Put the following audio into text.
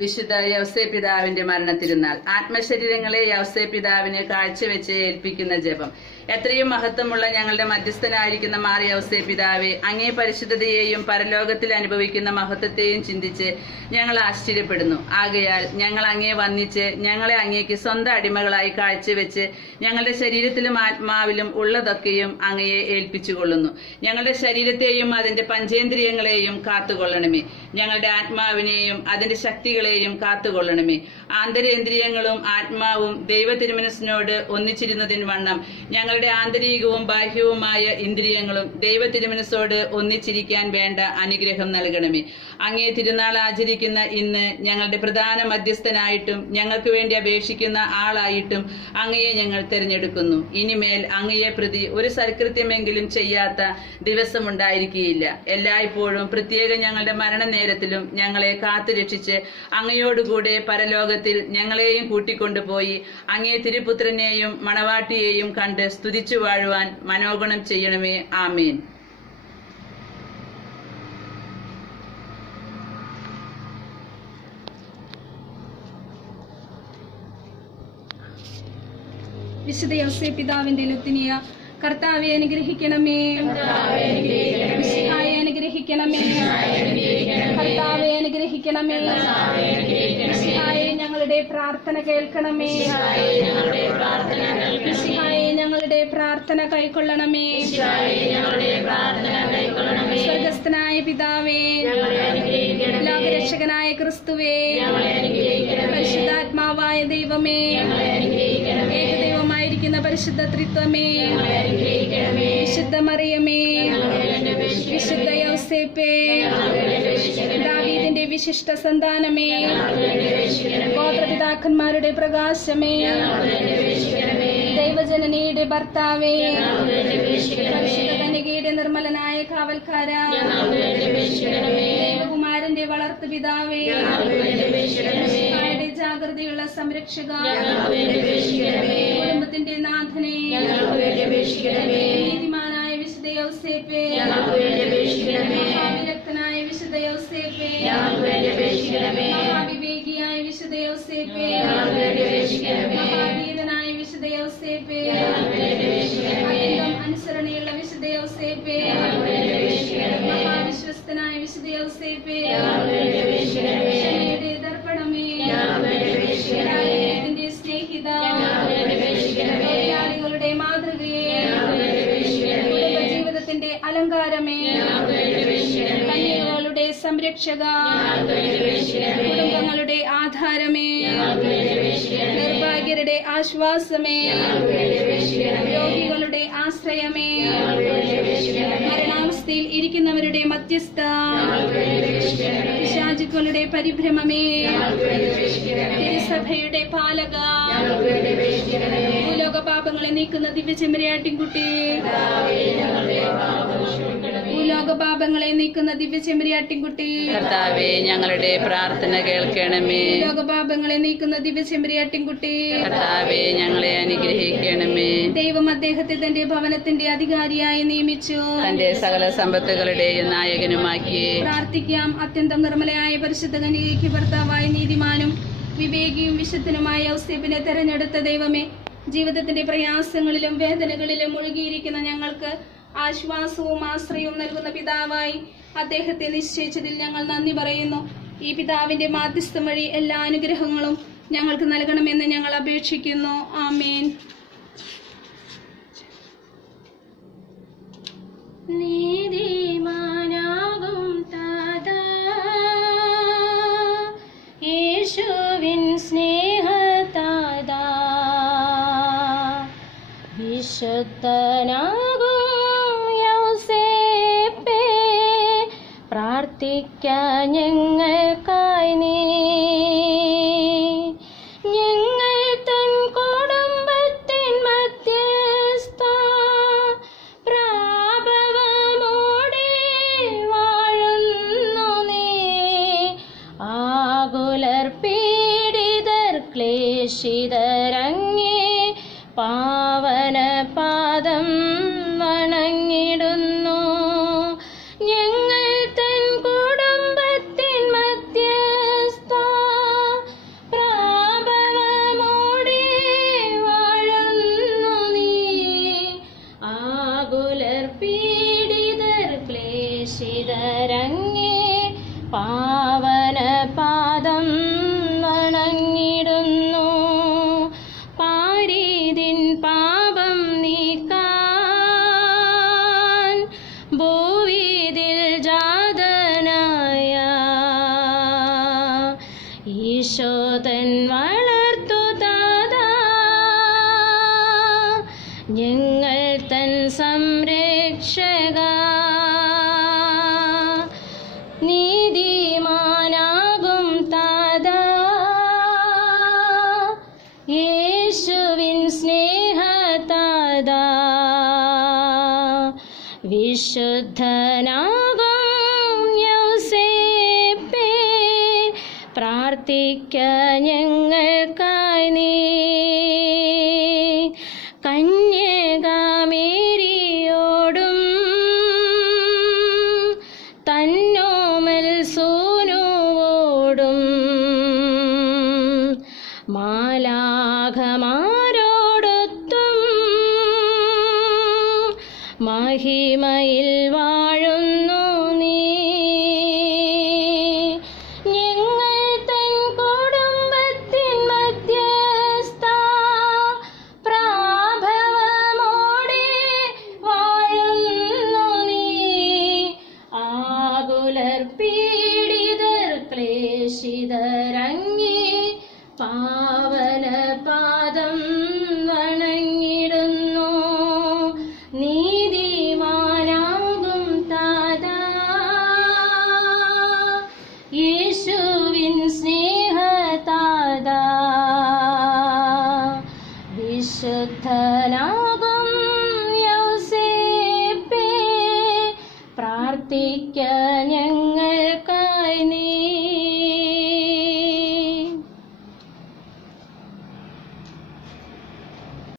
വിശുദ്ധ യവസേ പിതാവിന്റെ മരണത്തിരുന്നാൾ. ആത്മശരീരങ്ങളെ യവസേ പിതാവിന് കാഴ്ചവെച്ച് ഏൽപ്പിക്കുന്ന ജപം. എത്രയും മഹത്വമുള്ള ഞങ്ങളുടെ മധ്യസ്ഥനായിരിക്കുന്ന മാറി യവസേ പിതാവെ അങ്ങേ പരിശുദ്ധതയെയും പരലോകത്തിൽ അനുഭവിക്കുന്ന മഹത്വത്തെയും ചിന്തിച്ച് ഞങ്ങൾ ആശ്ചര്യപ്പെടുന്നു. ആകയാൽ ഞങ്ങൾ അങ്ങേ വന്നിച്ച് ഞങ്ങളെ അങ്ങേക്ക് സ്വന്തം അടിമകളായി കാഴ്ചവെച്ച് ഞങ്ങളുടെ ശരീരത്തിലും ആത്മാവിലും ഉള്ളതൊക്കെയും അങ്ങയെ ഏൽപ്പിച്ചുകൊള്ളുന്നു. ഞങ്ങളുടെ ശരീരത്തെയും അതിന്റെ പഞ്ചേന്ദ്രിയങ്ങളെയും കാത്തുകൊള്ളണമേ. ഞങ്ങളുടെ ആത്മാവിനെയും അതിന്റെ ശക്തികളെയും കാത്തുകൊള്ളണമേ. ആന്തരേന്ദ്രിയങ്ങളും ആത്മാവും ദൈവ തിരുമനസിനോട് ഒന്നിച്ചിരുന്നതിന് വണ്ണം ഞങ്ങളുടെ ആന്തരികവും ബാഹ്യവുമായ ഇന്ദ്രിയങ്ങളും ദൈവ തിരുമനസോട് ഒന്നിച്ചിരിക്കാൻ വേണ്ട അനുഗ്രഹം നൽകണമേ. അങ്ങേ തിരുനാൾ ആചരിക്കുന്ന ഇന്ന് ഞങ്ങളുടെ പ്രധാന മധ്യസ്ഥനായിട്ടും ഞങ്ങൾക്ക് വേണ്ടി അപേക്ഷിക്കുന്ന ആളായിട്ടും അങ്ങയെ ഞങ്ങൾ തിരഞ്ഞെടുക്കുന്നു. ഇനിമേൽ അങ്ങയെ പ്രതി ഒരു സൽകൃത്യമെങ്കിലും ചെയ്യാത്ത ദിവസം ഉണ്ടായിരിക്കുകയില്ല എല്ലായ്പ്പോഴും പ്രത്യേക ഞങ്ങളുടെ മരണനേരത്തിലും ഞങ്ങളെ കാത്തു രക്ഷിച്ച് അങ്ങയോടുകൂടെ പരലോകത്തിൽ ഞങ്ങളെയും കൂട്ടിക്കൊണ്ടുപോയി അങ്ങേ തിരുപുത്രനെയും മണവാട്ടിയെയും കണ്ട് സ്തുതിച്ചു വാഴുവാൻ മനോഗണം ചെയ്യണമേ. ആമേൻ. വിശുദ്ധ യോസേ പിതാവിന്റെ ലുത്തിനിയ കർത്താവെ അനുഗ്രഹിക്കണമേ. വിശുദ്ധായ അനുഗ്രഹിക്കണമേ. കർത്താവെ അനുഗ്രഹിക്കണമേ. വിശുദ്ധായ ഞങ്ങളുടെ പ്രാർത്ഥന കേൾക്കണമേ. ഞങ്ങളുടെ പ്രാർത്ഥന കൈക്കൊള്ളണമേ. സ്വർഗസ്ഥനായ പിതാവേ. ലോകരക്ഷകനായ ക്രിസ്തുവേ. പരിശുദ്ധാത്മാവായ ദൈവമേ. ഏകദൈവമായിരിക്കുന്ന പരിശുദ്ധ ത്രിത്വമേ. വിശുദ്ധ മറിയമേ. വിശുദ്ധ യൗസേപ്പേ. ദാവീദിന്റെ വിശിഷ്ട സന്താനമേ. ഗോത്രപിതാക്കന്മാരുടെ പ്രകാശമേ. ദൈവജനനിയുടെ ഭർത്താവേ. കനികയുടെ നിർമ്മലനായ കാവൽക്കാര. ദൈവകുമാരന്റെ വളർത്തു പിതാവേ. ജാഗ്രതയുള്ള സംരക്ഷക. കുടുംബത്തിന്റെ നാഥനെ. നീതിമാനായ വിശുദ്ധ യൗസേപ്പേ. മഹാവിരക്തനായ വിശുദ്ധ യൗസേപ്പേ. മഹാവിവേകിയായ വിശുദ്ധ യൗസേപ്പേ. വിശുദ്ധ യൗസേപ്പേ അനുസരണയുള്ള വിശുദ്ധ യൗസേപ്പേ മഹാവിശ്വസ്തനായ വിശുദ്ധ യൗസേപ്പേ ക്ഷമയുടെ സംരക്ഷക. കുടുംബങ്ങളുടെ ആധാരമേ. നിർഭാഗ്യരുടെ ആശ്വാസമേ. രോഗികളുടെ ആശ്രയമേ. മരണാവസ്ഥയിൽ ഇരിക്കുന്നവരുടെ മധ്യസ്ഥ. പിശാചുക്കളുടെ പരിഭ്രമമേ. തിരുസഭയുടെ പാലക. ഭൂലോക പാപങ്ങളെ നീക്കുന്ന ദിവ്യചെമ്മരിയാട്ടിൻകുട്ടി ഭൂലോക പാപങ്ങളെ നീക്കുന്ന ദിവ്യചെമ്മരിയാട്ടിൻകുട്ടി കർത്താവേ ഞങ്ങളുടെ പ്രാർത്ഥന കേൾക്കണമേ. ലോകപാപങ്ങളെ നീക്കുന്ന ദിവ്യചെമ്മരിയാട്ടിൻകുട്ടി കർത്താവേ ഞങ്ങളെ അനുഗ്രഹിക്കണമേ. ദൈവം അദ്ദേഹത്തെ തന്റെ ഭവനത്തിന്റെ അധികാരിയായി നിയമിച്ചു. തന്റെ സകല സമ്പത്തുകളുടെയും നായകനുമാക്കി. പ്രാർത്ഥിക്കാം. അത്യന്തം നിർമ്മലയായ പരിശുദ്ധ കനികയ്ക്ക് ഭർത്താവായ നീതിമാനും വിവേകിയും വിശുദ്ധനുമായ ഔസ്തീപിനെ തെരഞ്ഞെടുത്ത ദൈവമേ ജീവിതത്തിന്റെ പ്രയാസങ്ങളിലും വേദനകളിലും മുഴുകിയിരിക്കുന്ന ഞങ്ങൾക്ക് ആശ്വാസവും ആശ്രയവും നൽകുന്ന പിതാവായി അദ്ദേഹത്തെ നിശ്ചയിച്ചതിൽ ഞങ്ങൾ നന്ദി പറയുന്നു. ഈ പിതാവിന്റെ മാധ്യസ്ഥം വഴി എല്ലാ അനുഗ്രഹങ്ങളും ഞങ്ങൾക്ക് നൽകണമെന്ന് ഞങ്ങൾ അപേക്ഷിക്കുന്നു. ആമേൻ. നീതിമാനാകും വിശുദ്ധനാകും പ്രാർത്ഥിക്കാൻ ഞങ്ങൾക്കായി നീ. ഞങ്ങൾ തൻ കുടുംബത്തിൻ മധ്യസ്ഥ പ്രാഭവമോടെ വാഴുന്നു നീ. ആകുലർ പീഡിതർ ക്ലേശിതരങ്ങേ പാവന പാദം വണങ്ങിടുന്നു ഈശോതൻ വളർത്തു താതാ. ഞങ്ങൾ തൻ സംരക്ഷക. നീതിമാനാകും താതാ. യേശുവിൻ സ്നേഹതാതാ. വിശുദ്ധനാകും പ്രാർത്ഥിക്ക ഞങ്ങൾക്കായി നീ. കന്യകാമേരിയോടും തന്നോമൽ സൂനുവോടും മാലാഖമാരോടൊത്തും